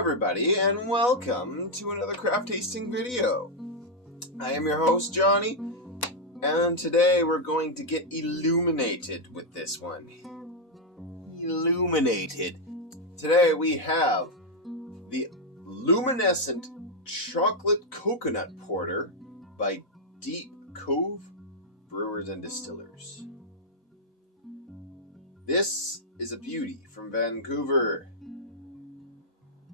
everybody, and welcome to another craft tasting video. I am your host, Johnny, and today we're going to get illuminated with this one. Illuminated. Today we have the Luminescent Chocolate Coconut Porter by Deep Cove Brewers and Distillers. This is a beauty from Vancouver.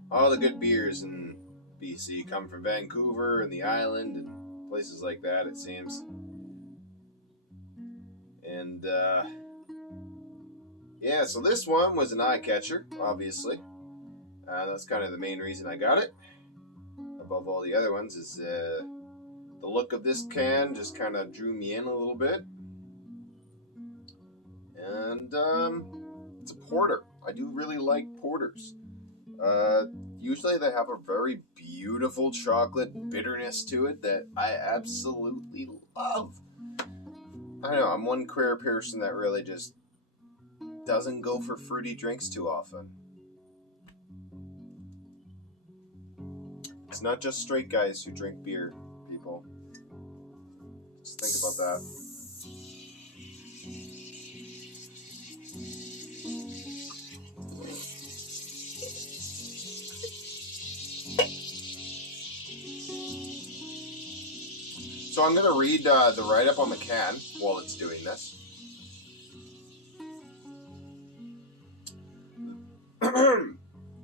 All the good beers in BC come from Vancouver and the island and places like that, it seems. And, yeah, so this one was an eye catcher, obviously. That's kind of the main reason I got it. Above all the other ones is the look of this can just kind of drew me in a little bit. And it's a porter. I do really like porters. Usually they have a very beautiful chocolate bitterness to it that I absolutely love. I know, I'm one queer person that really just doesn't go for fruity drinks too often. It's not just straight guys who drink beer, people. Just think about that. So I'm going to read the write-up on the can while it's doing this.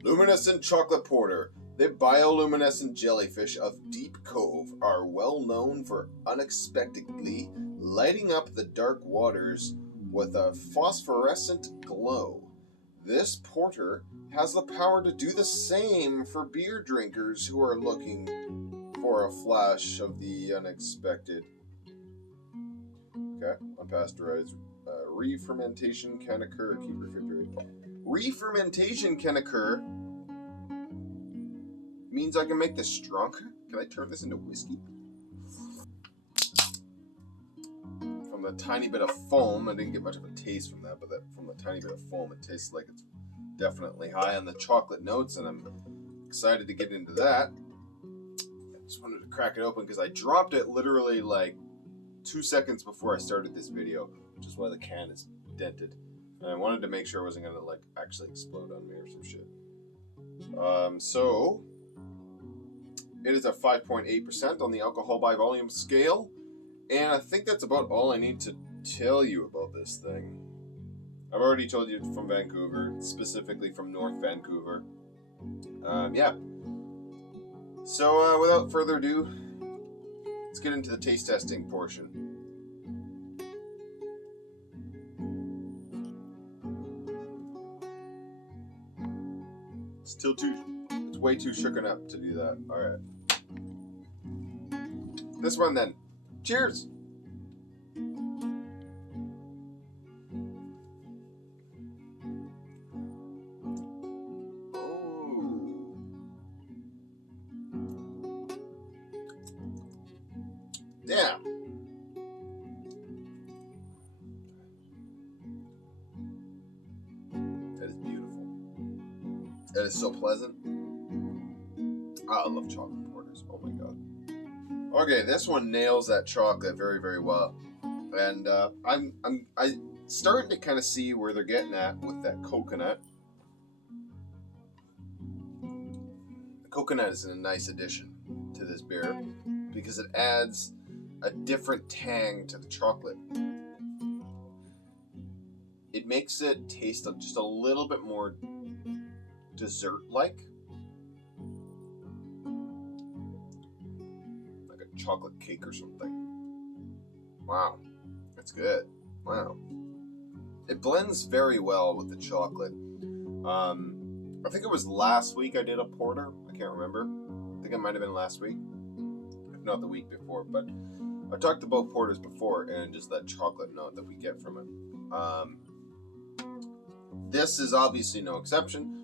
Luminescent Chocolate Porter. The bioluminescent jellyfish of Deep Cove are well known for unexpectedly lighting up the dark waters with a phosphorescent glow. This porter has the power to do the same for beer drinkers who are looking for a flash of the unexpected. Okay, unpasteurized. Re-fermentation can occur. Keep refrigerated. Re-fermentation can occur means I can make this stronger. Can I turn this into whiskey? From the tiny bit of foam, I didn't get much of a taste from that, but from the tiny bit of foam, it tastes like it's definitely high on the chocolate notes, and I'm excited to get into that. Just wanted to crack it open because I dropped it literally like 2 seconds before I started this video, which is why the can is dented. And I wanted to make sure it wasn't gonna like actually explode on me or some shit. So it is a 5.8% on the alcohol by volume scale, and I think that's about all I need to tell you about this thing. I've already told you it's from Vancouver, specifically from North Vancouver. Yeah. So, without further ado, let's get into the taste testing portion. It's way too shooken up to do that. Alright. This one then. Cheers! Damn. That is beautiful. That is so pleasant. I love chocolate porters. Oh my god. Okay, this one nails that chocolate very, very well. And I'm starting to kind of see where they're getting at with that coconut. The coconut is a nice addition to this beer because it adds a different tang to the chocolate. It makes it taste just a little bit more dessert-like. Like a chocolate cake or something. Wow. That's good. Wow. It blends very well with the chocolate. I think it was last week I did a porter. I can't remember. I think it might have been last week. If not the week before, but I've talked about porters before and just that chocolate note that we get from it. This is obviously no exception.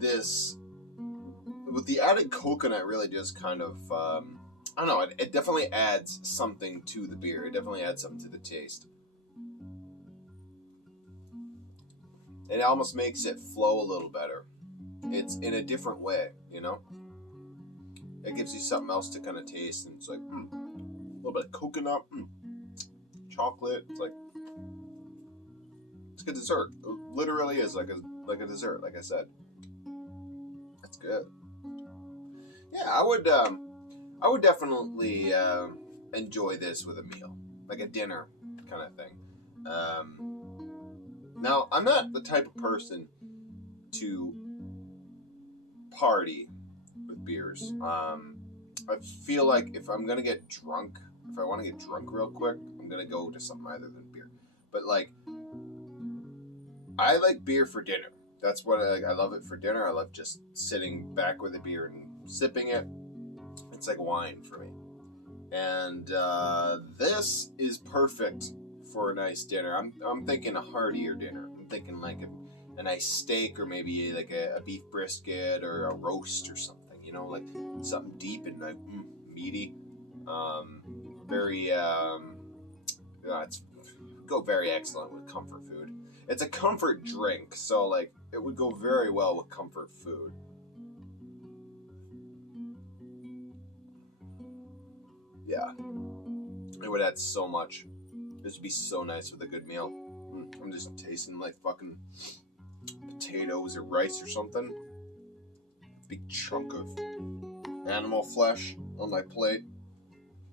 This, with the added coconut, really just kind of, I don't know, it definitely adds something to the beer. It definitely adds something to the taste. It almost makes it flow a little better. it's in a different way, you know? It gives you something else to kind of taste, and it's like, a little bit of coconut, chocolate. It's like a dessert. It literally is like a dessert, like I said. That's good. Yeah, I would definitely enjoy this with a meal, like a dinner kind of thing. Now, I'm not the type of person to party with beers. I feel like if I'm gonna get drunk, if I want to get drunk real quick, I'm gonna go to something other than beer. But like, I like beer for dinner. That's what I love it for dinner. I love just sitting back with a beer and sipping it. It's like wine for me. And this is perfect for a nice dinner. I'm thinking a heartier dinner. I'm thinking like a nice steak, or maybe like a beef brisket or a roast or something. You know, like something deep and like meaty. It's go very excellent with comfort food. It's a comfort drink, so like it would go very well with comfort food. Yeah, it would add so much. This would be so nice with a good meal. I'm just tasting like fucking potatoes or rice or something. Big chunk of animal flesh on my plate.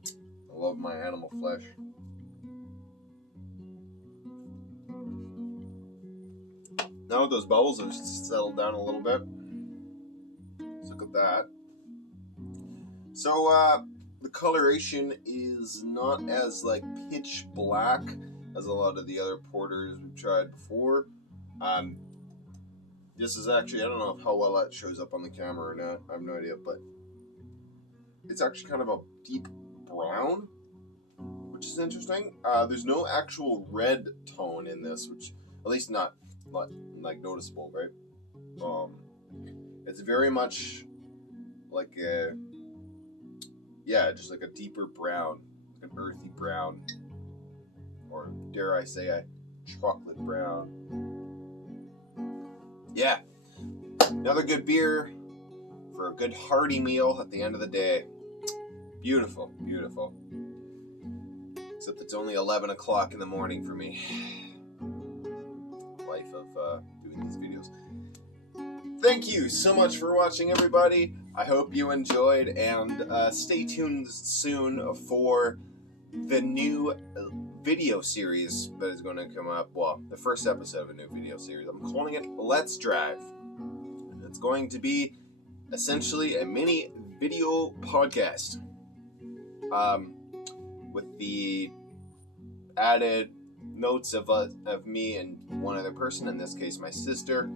I love my animal flesh. Now those bubbles have settled down a little bit. Let's look at that. So the coloration is not as like pitch black as a lot of the other porters we've tried before. This is actually, I don't know how well that shows up on the camera or not. I have no idea, but it's actually kind of a deep brown, which is interesting. There's no actual red tone in this, which at least not like noticeable, right? It's very much like just like a deeper brown, like an earthy brown, or dare I say a chocolate brown. Yeah, another good beer for a good hearty meal at the end of the day. Beautiful, beautiful. Except it's only 11 o'clock in the morning for me. Life of doing these videos. Thank you so much for watching, everybody. I hope you enjoyed, and stay tuned soon for the new video series that is going to come up. Well, the first episode of a new video series. I'm calling it Let's Drive. It's going to be essentially a mini video podcast with the added notes of me and one other person, in this case my sister,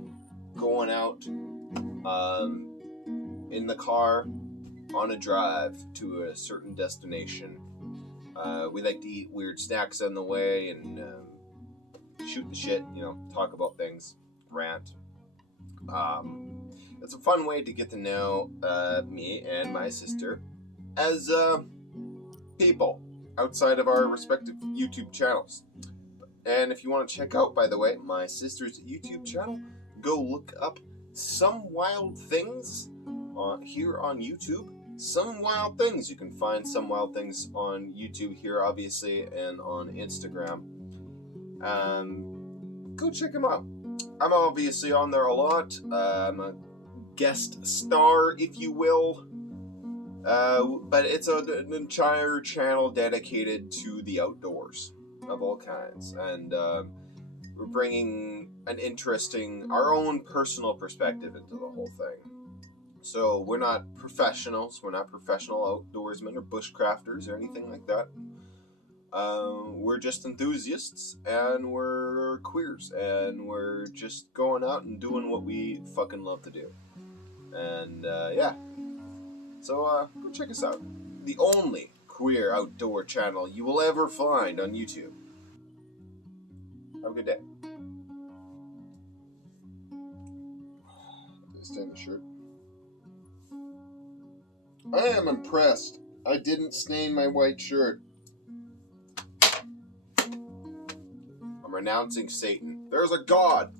going out in the car on a drive to a certain destination. We like to eat weird snacks on the way and shoot the shit, talk about things, rant. It's a fun way to get to know me and my sister as people outside of our respective YouTube channels. And if you want to check out, by the way, my sister's YouTube channel, go look up Some Wild Things here on YouTube. Some Wild Things. You can find Some Wild Things on YouTube here, obviously, and on Instagram. Go check them out. I'm obviously on there a lot. I'm a guest star, if you will. But it's an entire channel dedicated to the outdoors of all kinds. And we're bringing our own personal perspective into the whole thing. So we're not professionals. We're not professional outdoorsmen or bushcrafters or anything like that. We're just enthusiasts, and we're queers, and we're just going out and doing what we fucking love to do. And yeah. So go check us out. The only queer outdoor channel you will ever find on YouTube. Have a good day. Stay in the shirt. I am impressed. I didn't stain my white shirt. I'm renouncing Satan. There's a God.